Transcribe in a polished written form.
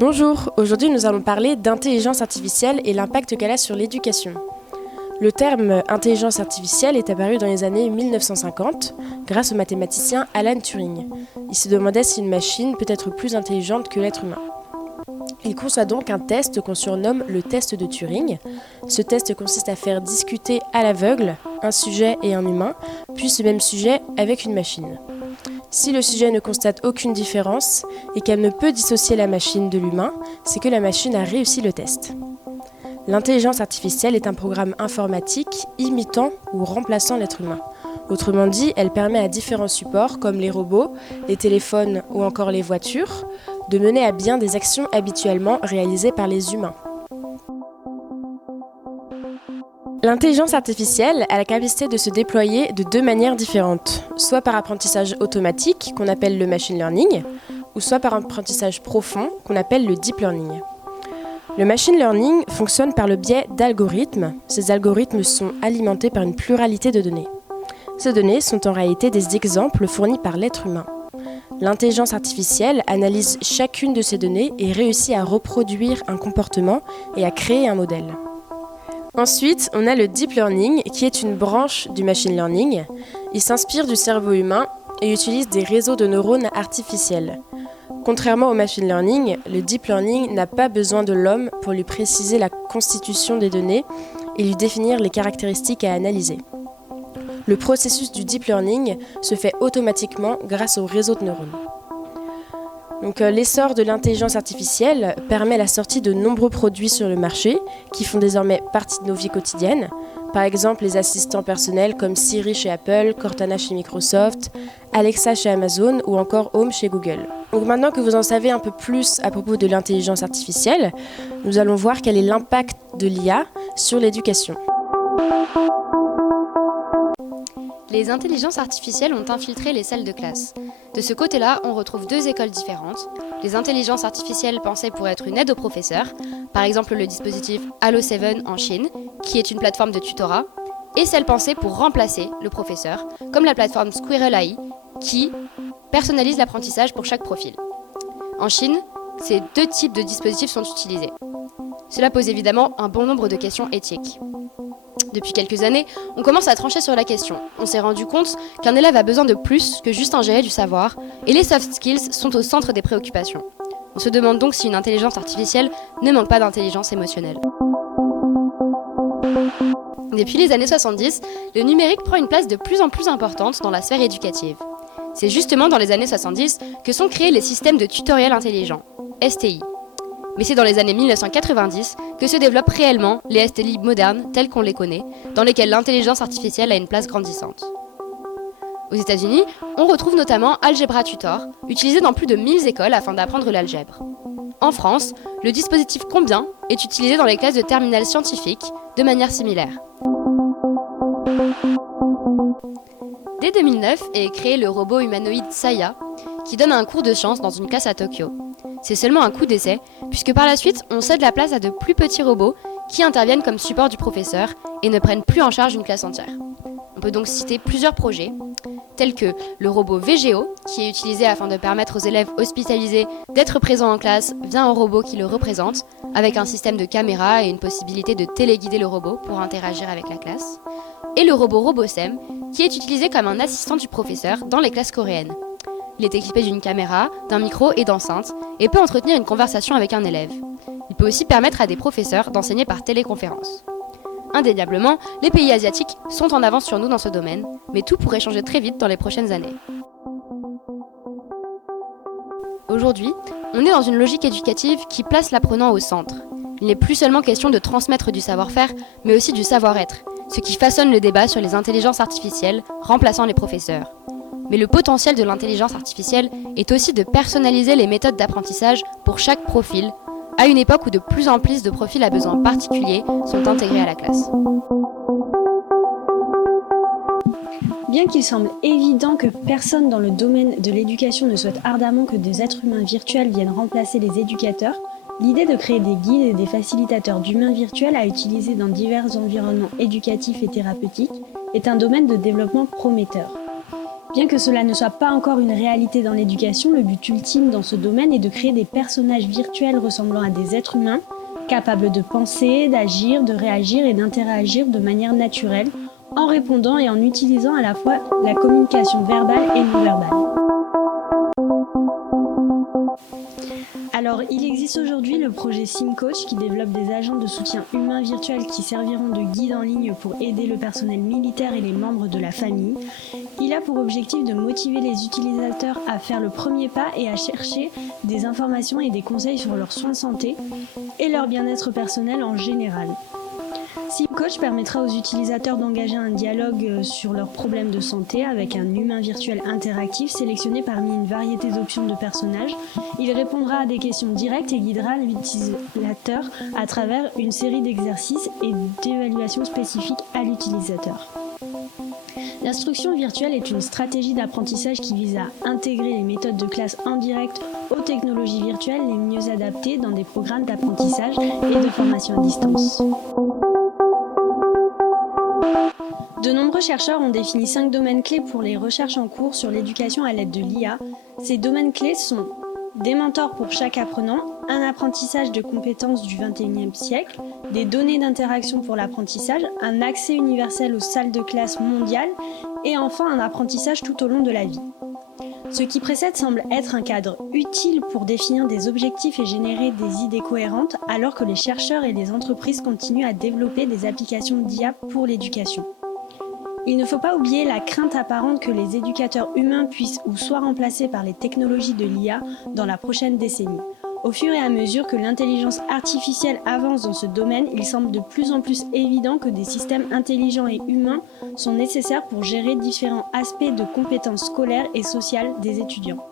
Bonjour, aujourd'hui nous allons parler d'intelligence artificielle et l'impact qu'elle a sur l'éducation. Le terme intelligence artificielle est apparu dans les années 1950 grâce au mathématicien Alan Turing. Il se demandait si une machine peut être plus intelligente que l'être humain. Il conçoit donc un test qu'on surnomme le test de Turing. Ce test consiste à faire discuter à l'aveugle un sujet et un humain, puis ce même sujet avec une machine. Si le sujet ne constate aucune différence et qu'elle ne peut dissocier la machine de l'humain, c'est que la machine a réussi le test. L'intelligence artificielle est un programme informatique imitant ou remplaçant l'être humain. Autrement dit, elle permet à différents supports comme les robots, les téléphones ou encore les voitures de mener à bien des actions habituellement réalisées par les humains. L'intelligence artificielle a la capacité de se déployer de deux manières différentes, soit par apprentissage automatique, qu'on appelle le machine learning, ou soit par apprentissage profond, qu'on appelle le deep learning. Le machine learning fonctionne par le biais d'algorithmes. Ces algorithmes sont alimentés par une pluralité de données. Ces données sont en réalité des exemples fournis par l'être humain. L'intelligence artificielle analyse chacune de ces données et réussit à reproduire un comportement et à créer un modèle. Ensuite, on a le deep learning, qui est une branche du machine learning. Il s'inspire du cerveau humain et utilise des réseaux de neurones artificiels. Contrairement au machine learning, le deep learning n'a pas besoin de l'homme pour lui préciser la constitution des données et lui définir les caractéristiques à analyser. Le processus du deep learning se fait automatiquement grâce au réseau de neurones. L'essor de l'intelligence artificielle permet la sortie de nombreux produits sur le marché qui font désormais partie de nos vies quotidiennes. Par exemple, les assistants personnels comme Siri chez Apple, Cortana chez Microsoft, Alexa chez Amazon ou encore Home chez Google. Donc maintenant que vous en savez un peu plus à propos de l'intelligence artificielle, nous allons voir quel est l'impact de l'IA sur l'éducation. Les intelligences artificielles ont infiltré les salles de classe. De ce côté-là, on retrouve deux écoles différentes. Les intelligences artificielles pensées pour être une aide aux professeurs, par exemple le dispositif Allo7 en Chine, qui est une plateforme de tutorat, et celles pensées pour remplacer le professeur, comme la plateforme Squirrel AI, qui personnalise l'apprentissage pour chaque profil. En Chine, ces deux types de dispositifs sont utilisés. Cela pose évidemment un bon nombre de questions éthiques. Depuis quelques années, on commence à trancher sur la question. On s'est rendu compte qu'un élève a besoin de plus que juste ingérer du savoir, et les soft skills sont au centre des préoccupations. On se demande donc si une intelligence artificielle ne manque pas d'intelligence émotionnelle. Depuis les années 70, le numérique prend une place de plus en plus importante dans la sphère éducative. C'est justement dans les années 70 que sont créés les systèmes de tutoriel intelligents, STI. Mais c'est dans les années 1990 que se développent réellement les STI modernes tels qu'on les connaît, dans lesquels l'intelligence artificielle a une place grandissante. Aux États-Unis, on retrouve notamment Algebra Tutor, utilisé dans plus de 1000 écoles afin d'apprendre l'algèbre. En France, le dispositif Combien est utilisé dans les classes de terminale scientifique de manière similaire. Dès 2009 est créé le robot humanoïde Saya, qui donne un cours de sciences dans une classe à Tokyo. C'est seulement un coup d'essai, puisque par la suite, on cède la place à de plus petits robots qui interviennent comme support du professeur et ne prennent plus en charge une classe entière. On peut donc citer plusieurs projets, tels que le robot VGO, qui est utilisé afin de permettre aux élèves hospitalisés d'être présents en classe via un robot qui le représente, avec un système de caméra et une possibilité de téléguider le robot pour interagir avec la classe, et le robot RoboSem, qui est utilisé comme un assistant du professeur dans les classes coréennes. Il est équipé d'une caméra, d'un micro et d'enceintes et peut entretenir une conversation avec un élève. Il peut aussi permettre à des professeurs d'enseigner par téléconférence. Indéniablement, les pays asiatiques sont en avance sur nous dans ce domaine, mais tout pourrait changer très vite dans les prochaines années. Aujourd'hui, on est dans une logique éducative qui place l'apprenant au centre. Il n'est plus seulement question de transmettre du savoir-faire, mais aussi du savoir-être, ce qui façonne le débat sur les intelligences artificielles remplaçant les professeurs. Mais le potentiel de l'intelligence artificielle est aussi de personnaliser les méthodes d'apprentissage pour chaque profil, à une époque où de plus en plus de profils à besoins particuliers sont intégrés à la classe. Bien qu'il semble évident que personne dans le domaine de l'éducation ne souhaite ardemment que des êtres humains virtuels viennent remplacer les éducateurs, l'idée de créer des guides et des facilitateurs d'humains virtuels à utiliser dans divers environnements éducatifs et thérapeutiques est un domaine de développement prometteur. Bien que cela ne soit pas encore une réalité dans l'éducation, le but ultime dans ce domaine est de créer des personnages virtuels ressemblant à des êtres humains, capables de penser, d'agir, de réagir et d'interagir de manière naturelle, en répondant et en utilisant à la fois la communication verbale et non verbale. Alors, il existe aujourd'hui le projet SimCoach qui développe des agents de soutien humain virtuels qui serviront de guide en ligne pour aider le personnel militaire et les membres de la famille. Il a pour objectif de motiver les utilisateurs à faire le premier pas et à chercher des informations et des conseils sur leurs soins de santé et leur bien-être personnel en général. SimCoach permettra aux utilisateurs d'engager un dialogue sur leurs problèmes de santé avec un humain virtuel interactif sélectionné parmi une variété d'options de personnages. Il répondra à des questions directes et guidera l'utilisateur à travers une série d'exercices et d'évaluations spécifiques à l'utilisateur. L'instruction virtuelle est une stratégie d'apprentissage qui vise à intégrer les méthodes de classe en direct aux technologies virtuelles les mieux adaptées dans des programmes d'apprentissage et de formation à distance. De nombreux chercheurs ont défini 5 domaines clés pour les recherches en cours sur l'éducation à l'aide de l'IA. Ces domaines clés sont des mentors pour chaque apprenant, un apprentissage de compétences du XXIe siècle, des données d'interaction pour l'apprentissage, un accès universel aux salles de classe mondiales et enfin un apprentissage tout au long de la vie. Ce qui précède semble être un cadre utile pour définir des objectifs et générer des idées cohérentes alors que les chercheurs et les entreprises continuent à développer des applications d'IA pour l'éducation. Il ne faut pas oublier la crainte apparente que les éducateurs humains puissent ou soient remplacés par les technologies de l'IA dans la prochaine décennie. Au fur et à mesure que l'intelligence artificielle avance dans ce domaine, il semble de plus en plus évident que des systèmes intelligents et humains sont nécessaires pour gérer différents aspects de compétences scolaires et sociales des étudiants.